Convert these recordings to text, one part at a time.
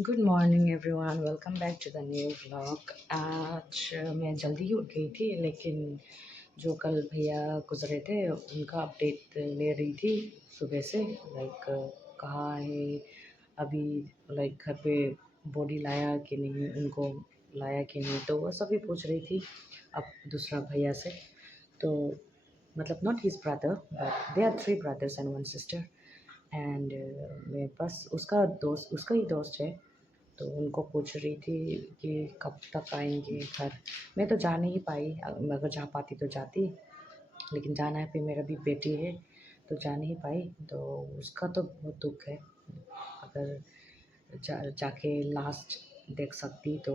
Good morning everyone, welcome back to the new vlog. आज मैं जल्दी ही उठ गई थी, लेकिन जो कल भैया गुजरे थे उनका अपडेट ले रही थी सुबह से। लाइक कहाँ है अभी, लाइक घर पे बॉडी लाया कि नहीं, उनको लाया कि नहीं, तो वो सभी पूछ रही थी अब दूसरा भैया से। तो मतलब not his brother, but they are three brothers and one sister. And मैं बस उसका ही दोस्त है, तो उनको पूछ रही थी कि कब तक आएंगे घर। मैं तो जा नहीं पाई, अगर जा पाती तो जाती, लेकिन जाना है, फिर मेरा भी बेटी है तो जा नहीं पाई। तो उसका तो बहुत दुख है। अगर जाके लास्ट देख सकती तो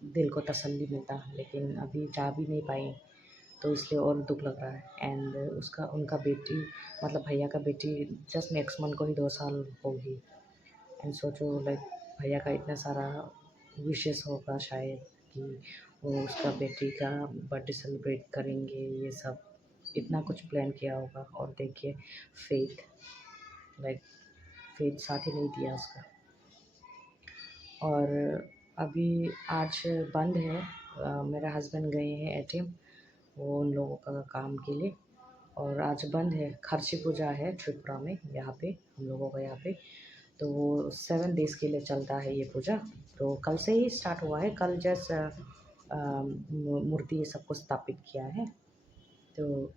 दिल को तसल्ली मिलता, लेकिन अभी जा भी नहीं पाई, तो इसलिए और दुख लग रहा है। एंड उसका उनका बेटी, मतलब भैया का बेटी, जस्ट नेक्स्ट मंथ को ही 2 साल होगी। एंड सोचो, लाइक भैया का इतना सारा विशेस होगा शायद कि वो उसका बेटी का बर्थडे सेलिब्रेट करेंगे, ये सब इतना कुछ प्लान किया होगा। और देखिए, फेथ, लाइक फेथ साथ ही नहीं दिया उसका। और अभी आज बंद है। मेरे हस्बैंड गए हैं एटीएम, वो उन लोगों का काम के लिए, और आज बंद है। खर्ची पूजा है त्रिपुरा में, यहाँ पे हम लोगों का यहाँ पे। तो वो 7 डेज़ के लिए चलता है ये पूजा। तो कल से ही स्टार्ट हुआ है। कल जैसे मूर्ति ये सबको स्थापित किया है, तो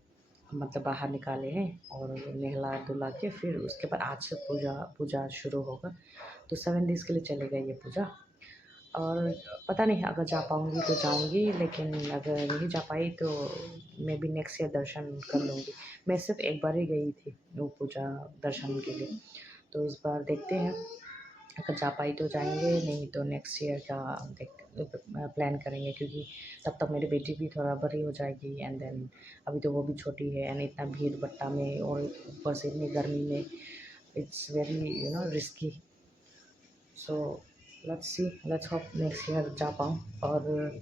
मतलब बाहर निकाले हैं और नहला धुला के फिर उसके बाद आज से पूजा पूजा शुरू होगा। तो 7 डेज़ के लिए चलेगा ये पूजा। और पता नहीं, अगर जा पाऊँगी तो जाऊँगी, लेकिन अगर नहीं जा पाई तो मैं भी नेक्स्ट ईयर दर्शन कर लूँगी। मैं सिर्फ एक बार ही गई थी वो पूजा दर्शन के लिए, तो इस बार देखते हैं, अगर जा पाई तो जाएंगे, नहीं तो नेक्स्ट ईयर का देख प्लान करेंगे, क्योंकि तब तक मेरी बेटी भी थोड़ा बड़ी हो जाएगी। एंड देन अभी तो वो भी छोटी है, एंड इतना भीड़ भट्टा में और ऊपर से इतनी गर्मी में it's very risky. So let's see, let's hope next year जा पाऊँ। और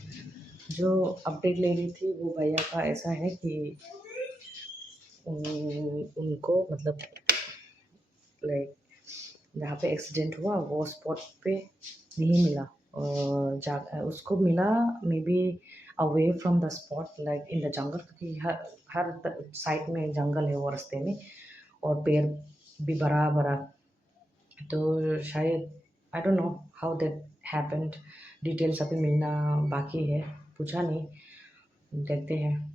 जो अपडेट ले रही थी वो भैया का ऐसा है कि उनको मतलब लाइक जहाँ पे एक्सीडेंट हुआ वो स्पॉट पे नहीं मिला, और जा उसको मिला may be away from the spot, like in the jungle, क्योंकि हर साइड में जंगल है वो रास्ते में, और पेड़ भी बड़ा बड़ा। तो शायद I don't know how that happened, details अभी मिलना बाकी है, पूछा नहीं, देखते हैं।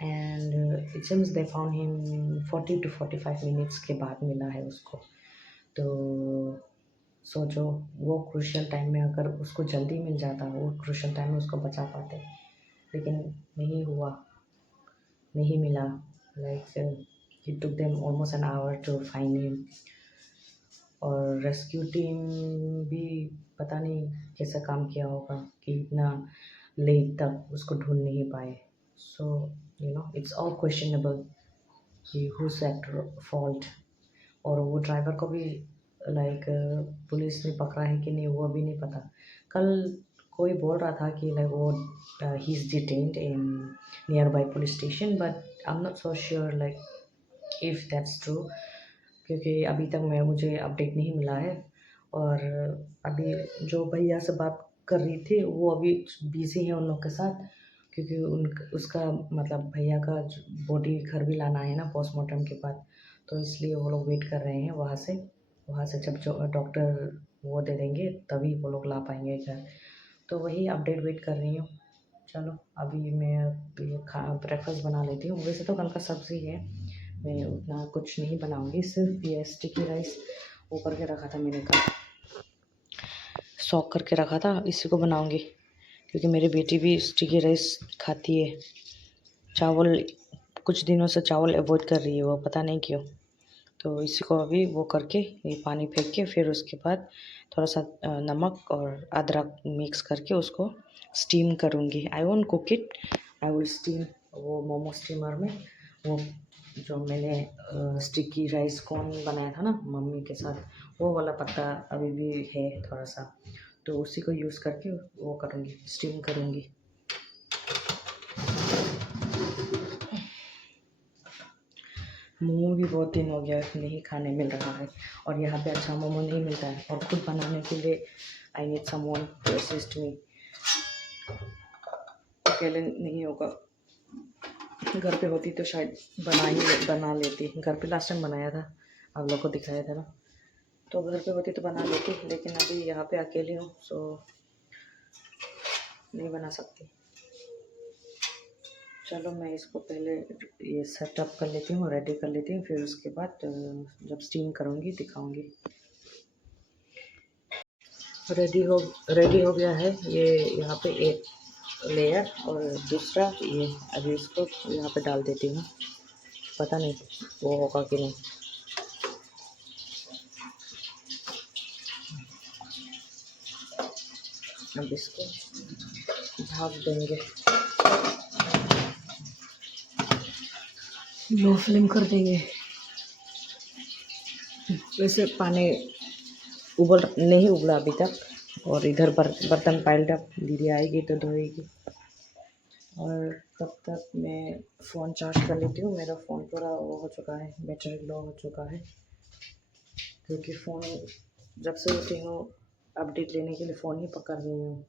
And it seems they found him 40 to 45 minutes के बाद मिला है उसको। तो सोचो, वो क्रूशियल टाइम में अगर उसको जल्दी मिल जाता, वो क्रूशियल टाइम में उसको बचा पाते, लेकिन नहीं हुआ, नहीं मिला। Like it took them almost an hour to find him. और रेस्क्यू टीम भी पता नहीं कैसा काम किया होगा कि इतना लेट तक उसको ढूंढ नहीं पाए। सो इट्स ऑल क्वेश्चनेबल कि हुज एट फॉल्ट। और वो ड्राइवर को भी लाइक पुलिस ने पकड़ा है कि नहीं वो अभी नहीं पता। कल कोई बोल रहा था कि लाइक वो he is detained in near by police station, but I am not so sure like if that's true, क्योंकि अभी तक मुझे अपडेट नहीं मिला है। और अभी जो भैया से बात कर रही थी वो अभी बिज़ी है उन लोग के साथ, क्योंकि उसका मतलब भैया का बॉडी घर भी लाना है ना पोस्टमार्टम के बाद, तो इसलिए वो लोग वेट कर रहे हैं वहाँ से जब जो डॉक्टर वो दे देंगे तभी वो लोग ला पाएंगे घर। तो वही अपडेट वेट कर रही हूँ। चलो अभी मैं ये ब्रेकफास्ट बना लेती हूँ। वैसे तो कल का सब्ज़ी है, मैं उतना कुछ नहीं बनाऊँगी, सिर्फ ये स्टिकी राइस वो करके रखा था मैंने, कल सॉक करके रखा था, इसी को बनाऊँगी, क्योंकि मेरी बेटी भी स्टिकी राइस खाती है। चावल कुछ दिनों से चावल अवॉइड कर रही है वो, पता नहीं क्यों। तो इसी को अभी वो करके ये पानी फेंक के फिर उसके बाद थोड़ा सा नमक और अदरक मिक्स करके उसको स्टीम करूँगी। I won't cook it, I will steam. वो मोमो स्टीमर में वो जो मैंने स्टिकी राइस कॉर्न बनाया था ना मम्मी के साथ, वो वाला पत्ता अभी भी है थोड़ा सा, तो उसी को यूज़ करके वो करूँगी, स्टीम करूँगी। मोमो भी बहुत दिन हो गया नहीं खाने मिल रहा है, और यहाँ पे अच्छा मोमो नहीं मिलता है, और खुद बनाने के लिए I need someone to assist me. अकेले नहीं होगा, घर पे होती तो शायद बना लेती। घर पे लास्ट टाइम बनाया था, आप लोग को दिखाया था ना, तो घर पे होती तो बना लेती, लेकिन अभी यहाँ पे अकेली हूँ, सो नहीं बना सकती। चलो मैं इसको पहले ये सेटअप कर लेती हूँ, रेडी कर लेती हूँ, फिर उसके बाद जब स्टीम करूँगी दिखाऊँगी। रेडी हो गया है ये, यहाँ पे एक लेयर और दूसरा ये। अभी इसको यहाँ पे डाल देती हूँ, पता नहीं वो होगा कि नहीं। अब इसको ढक देंगे, लो फ्लेम कर देंगे। वैसे पानी नहीं उबला अभी तक, और इधर बर्तन पाइल्ड अप, दीदी आएगी तो धोएगी। और तब तक मैं फ़ोन चार्ज कर लेती हूँ। मेरा फ़ोन पूरा वो हो चुका है, बैटरी लो हो चुका है, क्योंकि फ़ोन जब से उठी हूँ अपडेट लेने के लिए फ़ोन ही पकड़ रही हूँ,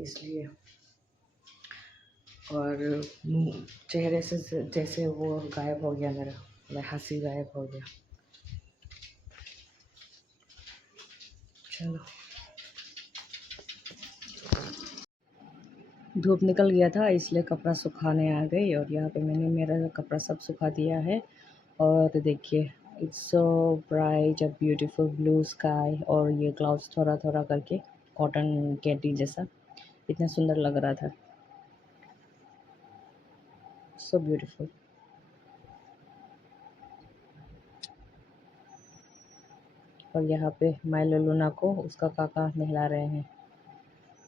इसलिए। और चेहरे से जैसे वो गायब हो गया मेरा हंसी गायब हो गया। चलो, धूप निकल गया था इसलिए कपड़ा सुखाने आ गई, और यहाँ पे मैंने मेरा कपड़ा सब सुखा दिया है। और देखिए, it's so bright, a beautiful blue sky, और ये क्लाउड्स थोड़ा थोड़ा करके कॉटन कैंडी जैसा इतना सुंदर लग रहा था, सो ब्यूटीफुल। और यहाँ पे माइलो लूना को उसका काका नहला रहे हैं,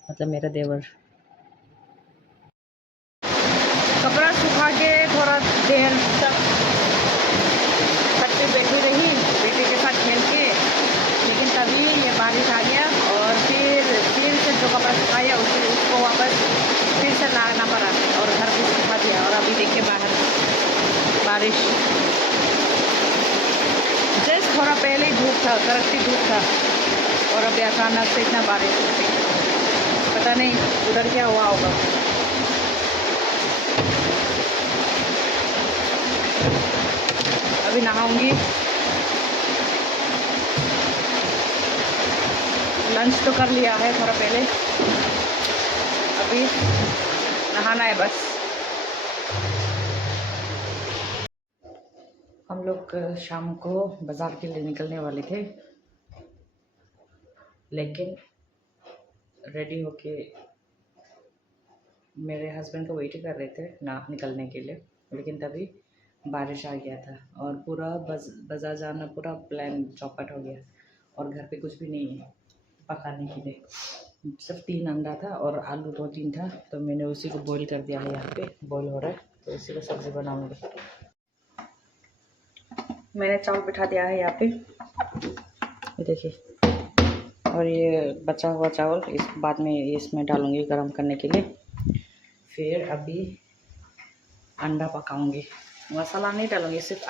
मतलब मेरा देवर। कपड़ा सुखा के थोड़ा देर तक छत पे बैठी रही बेटे के साथ खेल के, लेकिन तभी ये बारिश आ गया, और फिर से जो कपड़ा सुखाया उसको वापस फिर से लाना पड़ा, और घर भी सुखा दिया। और अभी देखिए बाहर बारिश, जस्ट थोड़ा पहले ही धूप था, कड़कती धूप था, और अभी अचानक से इतना बारिश, पता नहीं उधर क्या हुआ होगा। अभी नहाऊंगी, लंच तो कर लिया है थोड़ा पहले, अभी नहाना है बस। हम लोग शाम को बाज़ार के लिए निकलने वाले थे, लेकिन रेडी होके मेरे हस्बैंड को वेट कर रहे थे ना निकलने के लिए, लेकिन तभी बारिश आ गया था, और पूरा बाज़ार जाना पूरा प्लान चौपट हो गया, और घर पे कुछ भी नहीं है पकाने के लिए, सिर्फ 3 अंडा था और आलू 2-3 था, तो मैंने उसी को बॉईल कर दिया है। यहाँ पे बॉईल हो रहा है, तो इसी को सब्ज़ी बनाऊँगी। मैंने चावल बिठा दिया है यहाँ पे, ये देखिए, और ये बचा हुआ चावल इस बाद में इसमें डालूँगी गरम करने के लिए। फिर अभी अंडा पकाऊँगी, मसाला नहीं डालूँगी, सिर्फ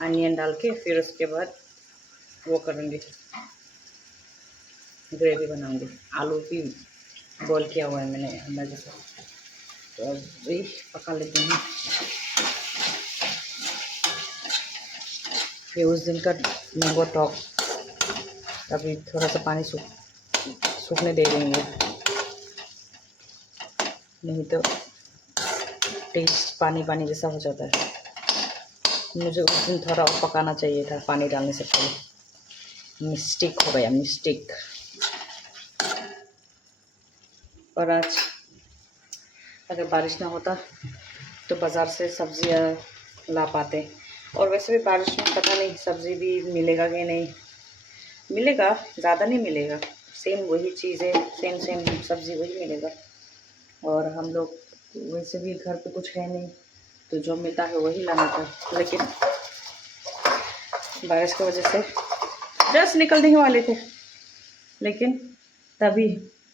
अनियन डाल के फिर उसके बाद वो करूँगी, ग्रेवी बनाऊँगी। आलू भी बॉईल किया हुआ है मैंने अंडा जैसा, तो अभी पका लेती हूँ। ये उस दिन का मैंगो टॉक, अभी थोड़ा सा पानी सूखने दे देंगे, नहीं तो टेस्ट पानी जैसा हो जाता है। मुझे उस दिन थोड़ा और पकाना चाहिए था पानी डालने से पहले, मिस्टेक हो गया, मिस्टेक। और आज अगर बारिश ना होता तो बाज़ार से सब्जियां ला पाते, और वैसे भी बारिश में पता नहीं सब्ज़ी भी मिलेगा कि नहीं मिलेगा, ज़्यादा नहीं मिलेगा, सेम वही चीज़ें, सेम सब्ज़ी वही मिलेगा, और हम लोग वैसे भी घर पे कुछ है नहीं, तो जो मिलता है वही लाना था। लेकिन बारिश की वजह से जस्ट निकलने ही वाले थे, लेकिन तभी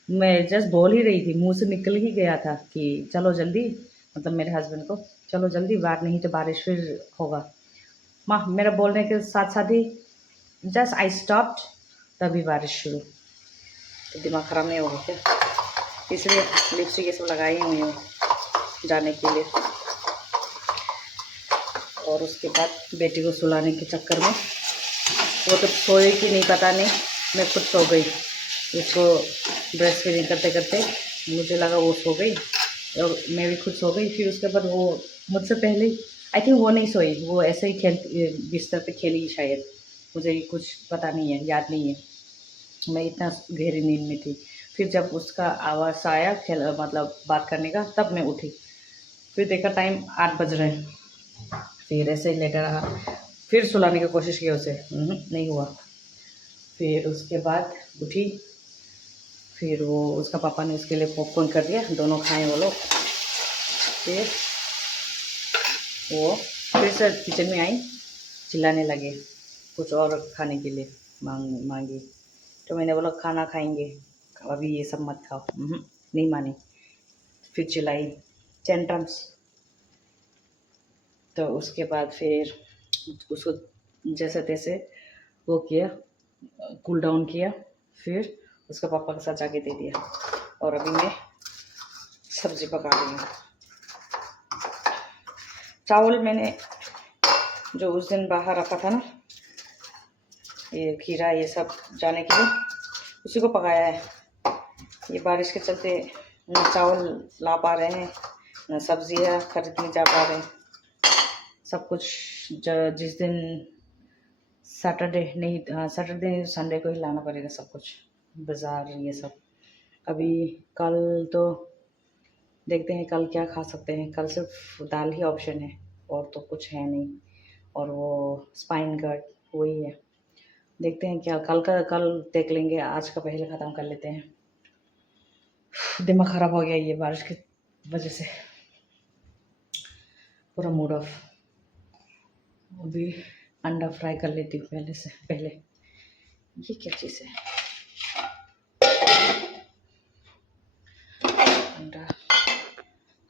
मैं जस्ट बोल ही रही थी, मुंह से निकल ही गया था कि चलो जल्दी मतलब मेरे हस्बैंड को, चलो जल्दी बाहर, नहीं तो बारिश फिर होगा। माँ मेरा बोलने के साथ साथ ही जस्ट आई स्टॉप्ड, तभी बारिश शुरू। तो दिमाग ख़राब नहीं होगा क्या, इसलिए लिपस्टिक ये सब लगाई हुई हूँ जाने के लिए। और उसके बाद बेटी को सुलाने के चक्कर में, वो तो सोए कि नहीं पता नहीं, मैं खुद सो गई। उसको ब्रेस्ट फीडिंग करते करते मुझे लगा वो सो गई और मैं भी खुद सो गई। फिर उसके बाद वो मुझसे पहले, आई थिंक वो नहीं सोई, वो ऐसे ही बिस्तर पे खेली शायद, मुझे कुछ पता नहीं है, याद नहीं है, मैं इतना गहरी नींद में थी। फिर जब उसका आवाज़ आया मतलब बात करने का, तब मैं उठी। फिर देखा टाइम 8 बज रहे हैं। फिर ऐसे ही लेटा रहा, फिर सुलाने की कोशिश की उसे, नहीं हुआ। फिर उसके बाद उठी, फिर वो उसका पापा ने उसके लिए पॉपकॉर्न कर दिया, दोनों खाए वो लोग। फिर वो फिर से किचन में आई, चिल्लाने लगे कुछ और खाने के लिए, मांगी। तो मैंने बोला खाना खाएंगे, अभी ये सब मत खाओ। नहीं मानी, फिर चिल्लाई, टेंट्रम्स। तो उसके बाद फिर उसको जैसे तैसे वो किया, कूल डाउन किया। फिर उसका पापा के साथ जाके दे दिया। और अभी मैं सब्ज़ी पका रही हूँ। चावल मैंने जो उस दिन बाहर रखा था ना, ये खीरा ये सब जाने के लिए, उसी को पकाया है। ये बारिश के चलते न चावल ला पा रहे हैं, न सब्जियाँ खरीदने जा पा रहे हैं। सब कुछ जिस दिन सैटरडे नहीं, सैटरडे संडे को ही लाना पड़ेगा सब कुछ, बाज़ार ये सब। अभी कल तो देखते हैं कल क्या खा सकते हैं। कल सिर्फ दाल ही ऑप्शन है और तो कुछ है नहीं। और वो स्पाइन कट वही है, देखते हैं क्या कल देख लेंगे, आज का पहले ख़त्म कर लेते हैं। दिमाग ख़राब हो गया ये बारिश की वजह से, पूरा मूड ऑफ। अभी अंडा फ्राई कर लेती हूँ पहले। ये क्या चीज़ है, अंडा,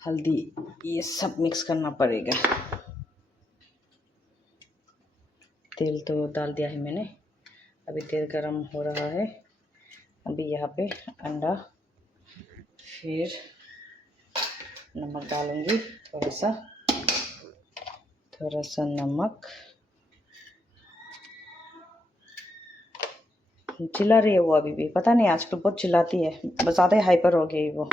हल्दी, ये सब मिक्स करना पड़ेगा। तेल तो डाल दिया है मैंने, अभी तेल गरम हो रहा है। अभी यहाँ पे अंडा, फिर नमक डालूँगी, थोड़ा सा नमक। चिल्ला रही है वो अभी भी, पता नहीं आजकल बहुत चिल्लाती है, बस ज़्यादा ही हाइपर हो गई वो।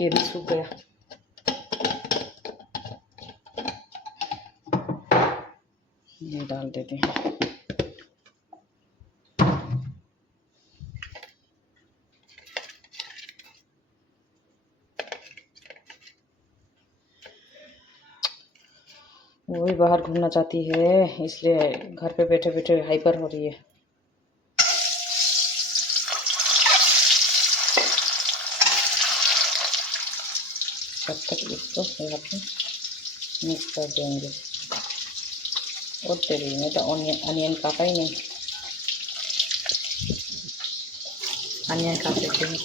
ये भी सूख गया, ये डाल देते हैं। वो भी बाहर घूमना चाहती है, इसलिए घर पे बैठे बैठे हाइपर हो रही है। तब तक इसको यहाँ पे मिक्स कर देंगे। और तेरी में तो अनियन काटा ही नहीं, अनियन काट देते हैं।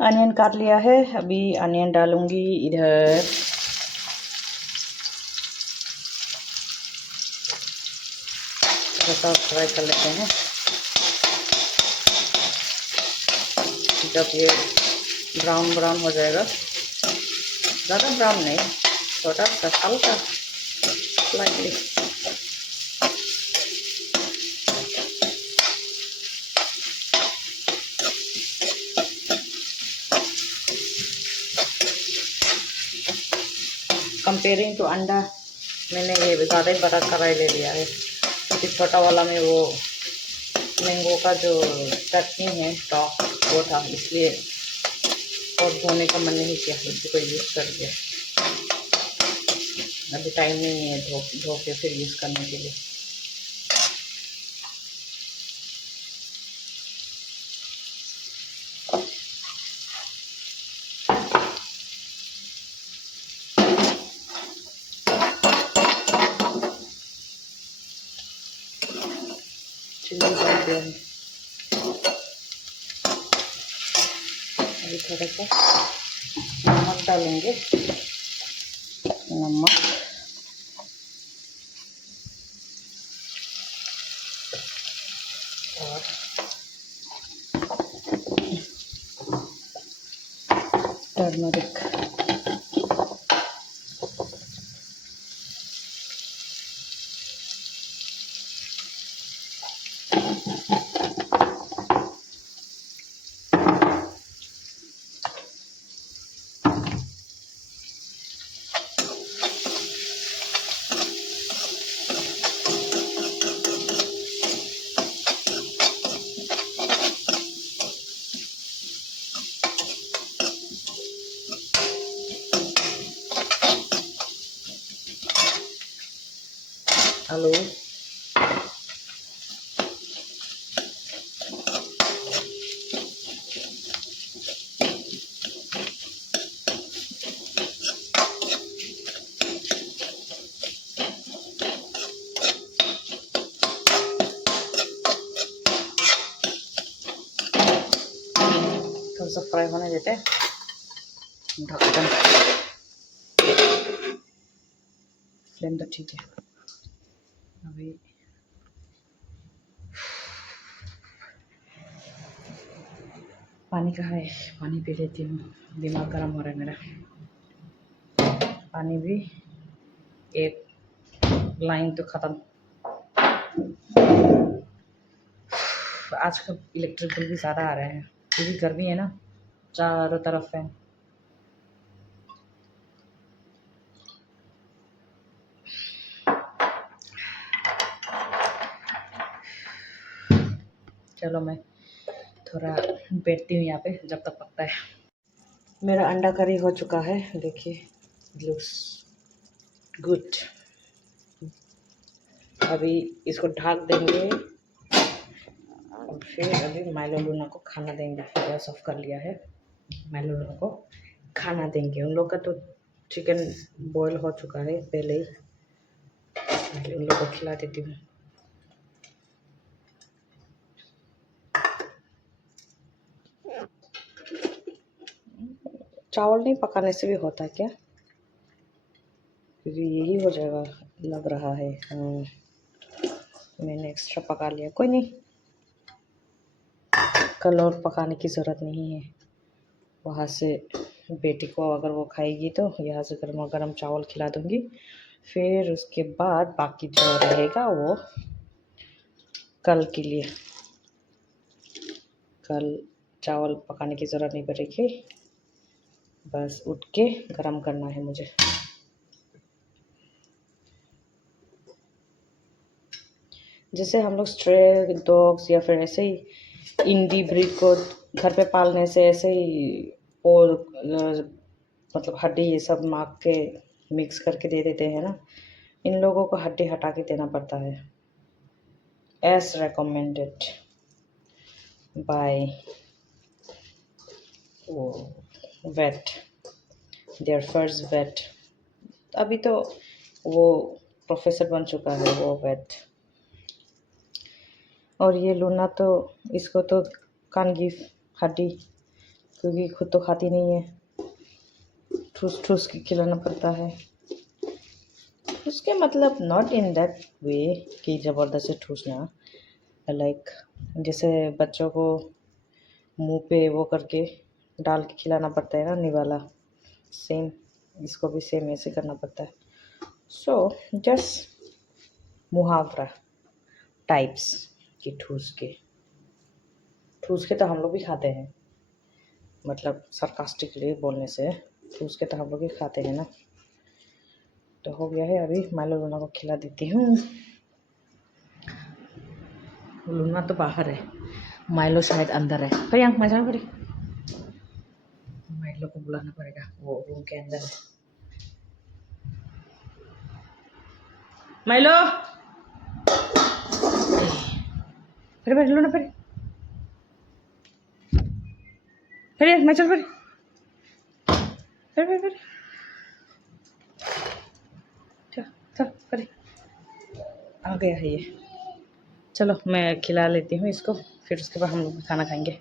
अनियन काट लिया है, अभी अनियन डालूंगी इधर। थोड़ा फ्राई कर लेते हैं। जब ये ब्राउन ब्राउन हो जाएगा, ज़्यादा ब्राउन नहीं, थोड़ा सा हल्का स्लाइटली, कंपेयरिंग टू अंडा मैंने ये ज़्यादा ही बड़ा कढ़ाई ले लिया है, क्योंकि छोटा वाला में वो मैंगो का जो चटनी है टॉप वो था, इसलिए और धोने का मन नहीं किया, इसी को यूज़ कर दिया। अभी टाइम नहीं है धो के फिर यूज़ करने के लिए। दिया है। अभी थोड़ा सा नमक डालेंगे, नमक और टर्मरिक। आलू थोड़ा सा फ्राई होने देते हैं, ढक्कन फ्लेम तो ठीक है। अभी पानी कहाँ है, पानी पी लेती हूँ, दिमाग गर्म हो रहा है मेरा। पानी भी एक लाइन तो ख़त्म। आजकल इलेक्ट्रिक बिल भी ज़्यादा आ रहे हैं क्योंकि गर्मी है ना, चारों तरफ है। चलो मैं थोड़ा बैठती हूँ यहाँ पे जब तक पकता है। मेरा अंडा करी हो चुका है, देखिए लुक्स गुड। अभी इसको ढक देंगे और फिर अभी माइलो लूना को खाना देंगे। गैस ऑफ कर लिया है, माइलो लूना को खाना देंगे। उन लोग का तो चिकन बॉईल हो चुका है पहले ही, उन लोग को खिला देती हूँ। चावल नहीं पकाने से भी होता है क्या? क्योंकि यही हो जाएगा लग रहा है। मैंने एक्स्ट्रा पका लिया, कोई नहीं, कल और पकाने की ज़रूरत नहीं है। वहाँ से बेटी को अगर वो खाएगी तो यहाँ से गर्मा गर्म चावल खिला दूँगी, फिर उसके बाद बाकी जो रहेगा वो कल के लिए। कल चावल पकाने की ज़रूरत नहीं पड़ेगी, बस उठ के गरम करना है मुझे। जैसे हम लोग स्ट्रे डॉग्स या फिर ऐसे ही इंडी ब्रीड को घर पे पालने से ऐसे ही और मतलब हड्डी ये सब माप के मिक्स करके दे देते हैं ना, इन लोगों को हड्डी हटा के देना पड़ता है, as recommended by vet, their first vet. अभी तो वो प्रोफेसर बन चुका है वो वेट। और ये लूना तो इसको तो कान गिव हड्डी, क्योंकि खुद तो खाती नहीं है, ठूस ठूस के खिलाना पड़ता है। उसके मतलब नॉट इन दैट वे कि ज़बरदस्ती ठूसना, लाइक जैसे बच्चों को मुंह पे वो करके डाल के खिलाना पड़ता है ना निवाला, सेम इसको भी सेम ऐसे करना पड़ता है। सो जस्ट मुहावरा टाइप्स की ठूस के तो हम लोग भी खाते हैं, मतलब सरकास्टिकली बोलने से ठूस के तो हम लोग भी खाते हैं ना। तो हो गया है, अभी माइलो लूना को खिला देती हूँ। लूना तो बाहर है, माइलो शायद अंदर है। भैया मजा पड़ी, माइलो को बुलाना पड़ेगा, वो रूम के अंदर है। माइलो फिर लूना फिर मैं चल फिर चल चल फिर आ गया है ये। चलो मैं खिला लेती हूँ इसको, फिर उसके बाद हम लोग खाना खाएंगे।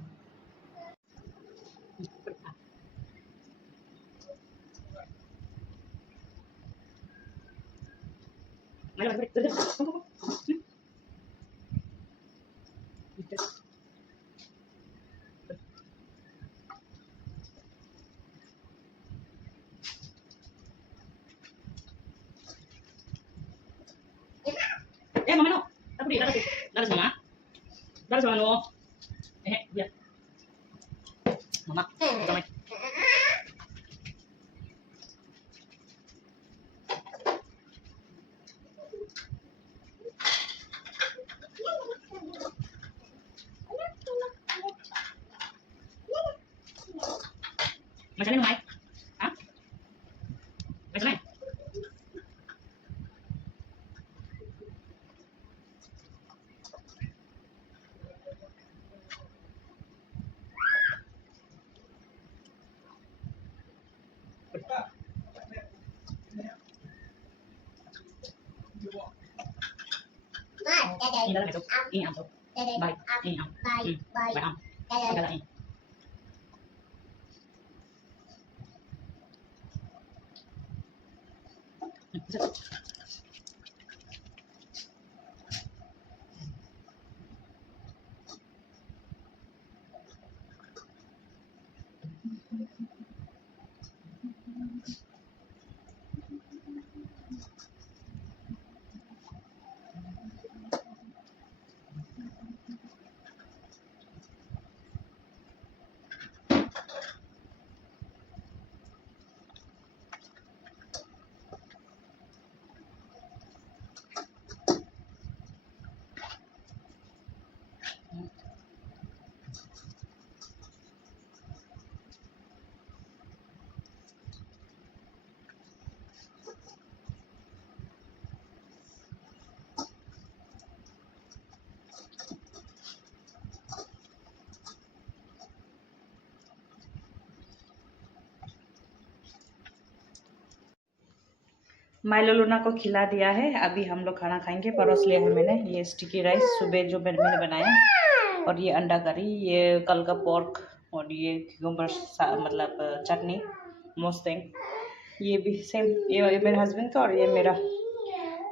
Mama no, aku di darat, darat mama, darat mama no, ya, mama, sama. Macam ni Mai? Hah? Macam ni? Ini darat itu, ini am tu, baik, ini am, baik am, darat ini. Milo Luna को खिला दिया है, अभी हम लोग खाना खाएंगे। परोस लिया है मैंने ये स्टिकी राइस सुबह जो मैंने बनाया, और ये अंडा करी, ये कल का पोर्क, और ये क्यूकम्बर मतलब चटनी मोस्टिंग, ये भी सेम, ये मेरे हस्बैंड का और ये मेरा।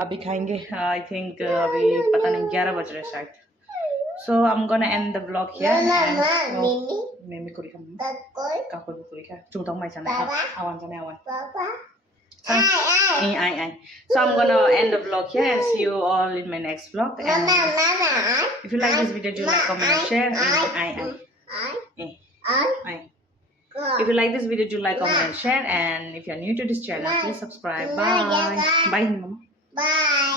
अभी खाएंगे, आई थिंक अभी पता नहीं 11 बज रहे शायद। So I am gonna end the blog here. Mimi को लिखा काकोई को लिखा चुंगतों माई sana awan sana awan. So I'm gonna end the vlog here and see you all in my next vlog. And if you like this video, do like, comment, and share. If you like this video, do like, comment, and share. And if you're new to this channel, please subscribe. Bye. Bye, Mama. Bye.